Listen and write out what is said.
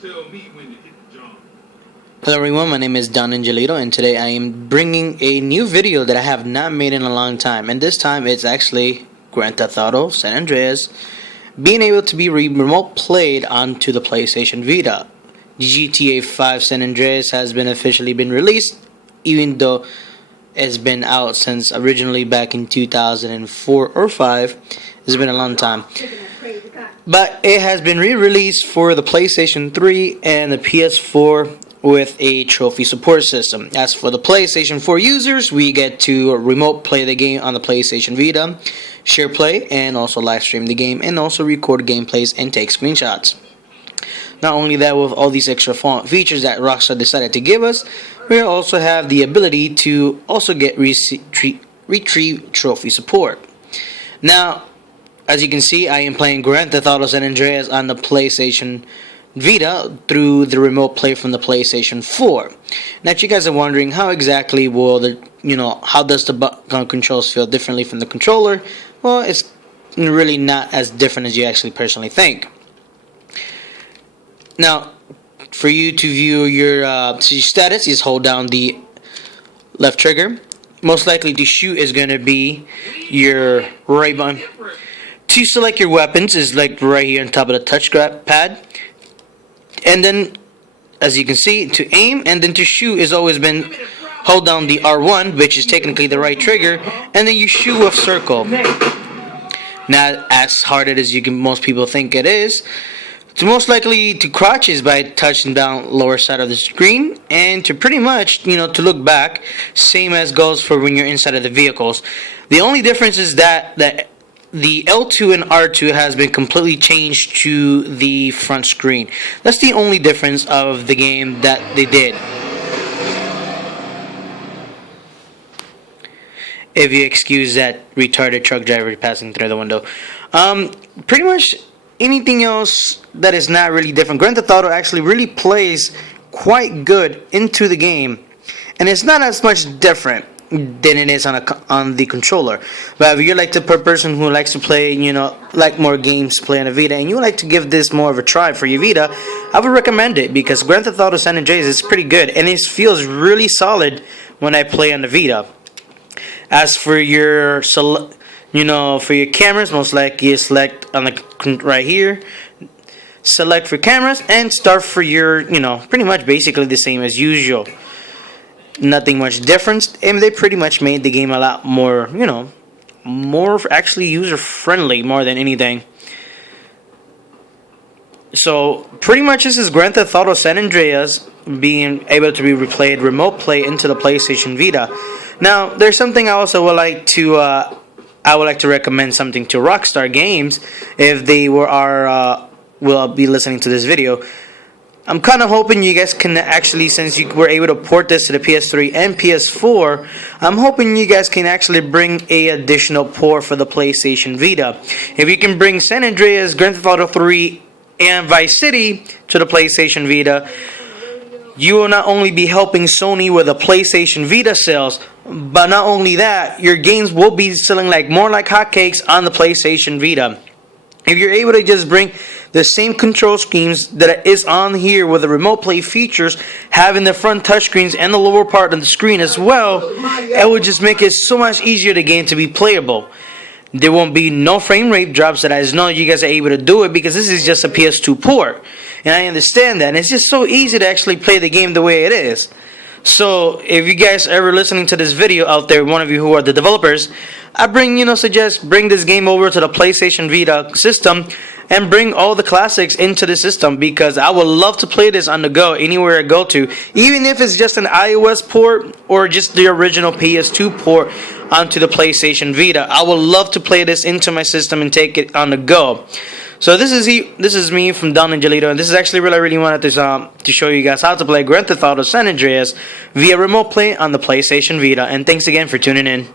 Tell me when to hit the job. Hello everyone, my name is Don Angelito, and today I am bringing a new video that I have not made in a long time, and this time it's actually Grand Theft Auto San Andreas being able to be remote played onto the PlayStation Vita. GTA 5 San Andreas has been officially been released, even though it's been out since originally back in 2004 or 5. It's been a long time. But it has been re-released for the PlayStation 3 and the PS4 with a trophy support system. As for the PlayStation 4 users, we get to remote play the game on the PlayStation Vita, share play, and also live stream the game, and also record gameplays and take screenshots. Not only that, with all these extra fun features that Rockstar decided to give us, we also have the ability to also get retrieve trophy support. Now, as you can see, I am playing Grand Theft Auto San Andreas on the PlayStation Vita through the remote play from the PlayStation 4. Now, if you guys are wondering how exactly will how does the button controls feel differently from the controller? Well, it's really not as different as you actually personally think. Now, for you to view your status, is hold down the left trigger. Most likely to shoot is going to be your right button. To select your weapons is like right here on top of the touch pad. And then, as you can see, to aim and then to shoot is always been hold down the R1, which is technically the right trigger, and then you shoot with circle. Not as hard as most people think it is. To most likely to crouch is by touching down lower side of the screen, and to pretty much to look back, same as goes for when you're inside of the vehicles. The only difference is that the L2 and R2 has been completely changed to the front screen. That's the only difference of the game that they did. If you excuse that retarded truck driver passing through the window. Pretty much anything else that is not really different. Grand Theft Auto actually really plays quite good into the game, and it's not as much different than it is on the controller. But if you're like the person who likes to play, like more games play on a Vita, and you like to give this more of a try for your Vita, I would recommend it because Grand Theft Auto San Andreas is pretty good, and it feels really solid when I play on the Vita. As for your for your cameras, most likely you select on the right here, select for cameras, and start for your pretty much basically the same as usual. Nothing much difference, and they pretty much made the game a lot more, more actually user friendly more than anything. So pretty much this is Grand Theft Auto San Andreas being able to be replayed remote play into the PlayStation Vita. Now, there's something I also would like to recommend something to Rockstar Games if they will be listening to this video. I'm kind of hoping you guys can actually, since you were able to port this to the PS3 and PS4, I'm hoping you guys can actually bring a additional port for the PlayStation Vita. If you can bring San Andreas, Grand Theft Auto 3, and Vice City to the PlayStation Vita, you will not only be helping Sony with the PlayStation Vita sales, but not only that, your games will be selling more like hotcakes on the PlayStation Vita. If you're able to just bring the same control schemes that is on here with the remote play features, having the front touchscreens and the lower part of the screen as well, it would just make it so much easier the game to be playable. There won't be no frame rate drops that I know you guys are able to do it because this is just a PS2 port. And I understand that. And it's just so easy to actually play the game the way it is. So if you guys are ever listening to this video out there, one of you who are the developers, I suggest bring this game over to the PlayStation Vita system and bring all the classics into the system, because I would love to play this on the go anywhere I go to, even if it's just an iOS port or just the original PS2 port onto the PlayStation Vita. I would love to play this into my system and take it on the go. So this is me from Don Angelito, and this is actually really, really wanted to show you guys how to play Grand Theft Auto San Andreas via remote play on the PlayStation Vita. And thanks again for tuning in.